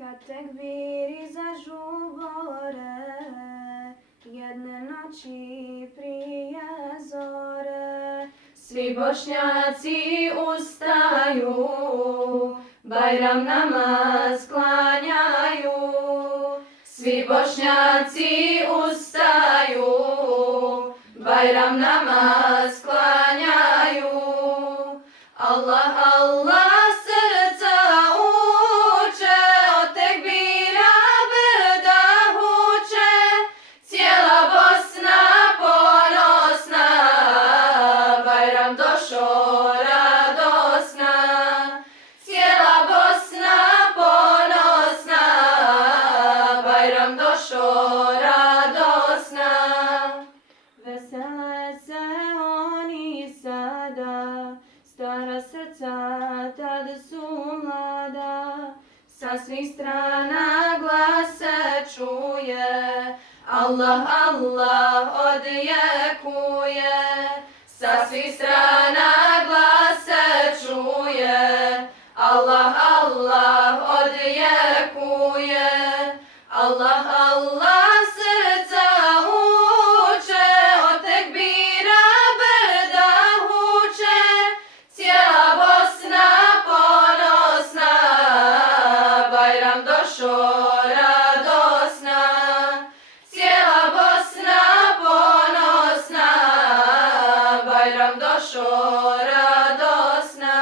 Kad tekbiri zažubore, jedne noći prije zore, svi Bošnjaci ustaju, Bajram namaz klanjaju. Svi Bošnjaci ustaju, Bajram namaz klanjaju. Allah, Allah srca uče, od tekbira brda huče, cijela Bosna ponosna, Bajram došo radosna. Cijela Bosna ponosna, Bajram došo radosna. Vesele se oni sada, stara srca tad su mlada, sa svih strana glas se čuje, Allah, Allah odjekuje. Sa svih strana glas se čuje, Allah, Allah odjekuje. Allah, Allah srca uče, od tekbira brda huče, cijela Bosna ponosna, Bajram došo radosna. Cijela Bosna ponosna, Bajram došo radosna.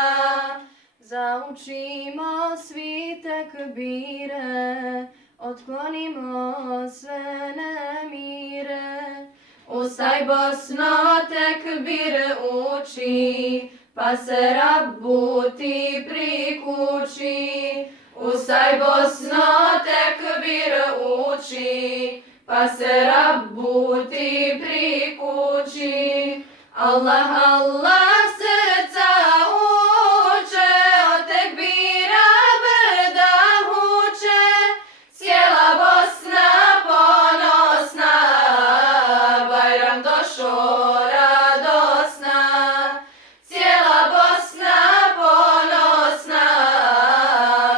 Zaučimo svi tekbire, otklonimo sve nemire. Ustaj Bosno, tekbir uči, pa se Rabbu ti prikući. Ustaj Bosno, tekbir uči, pa se Rabbu ti prikući. Allah, Allah srca uče, od tekbira brda huče, cijela Bosna ponosna, Bajram došo radosna. Cijela Bosna ponosna,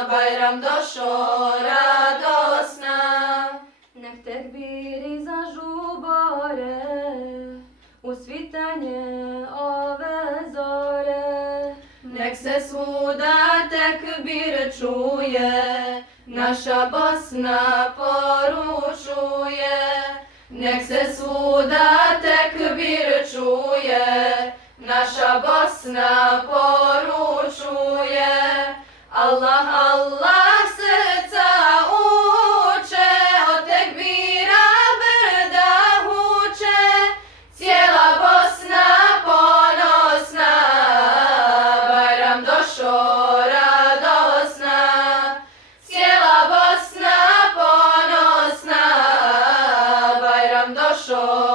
Bajram došo radosna. Nek tekbiri zažubore, u svitanje ove zore. Nek se svuda tekbir čuje, naša Bosna poručuje. Nek se svuda tekbir čuje, naša Bosna poručuje. Allah, Allah srca uče, od tekbira brda huče, cijela Bosna ponosna, Bajram došo radosna. Cijela Bosna ponosna, Bajram došo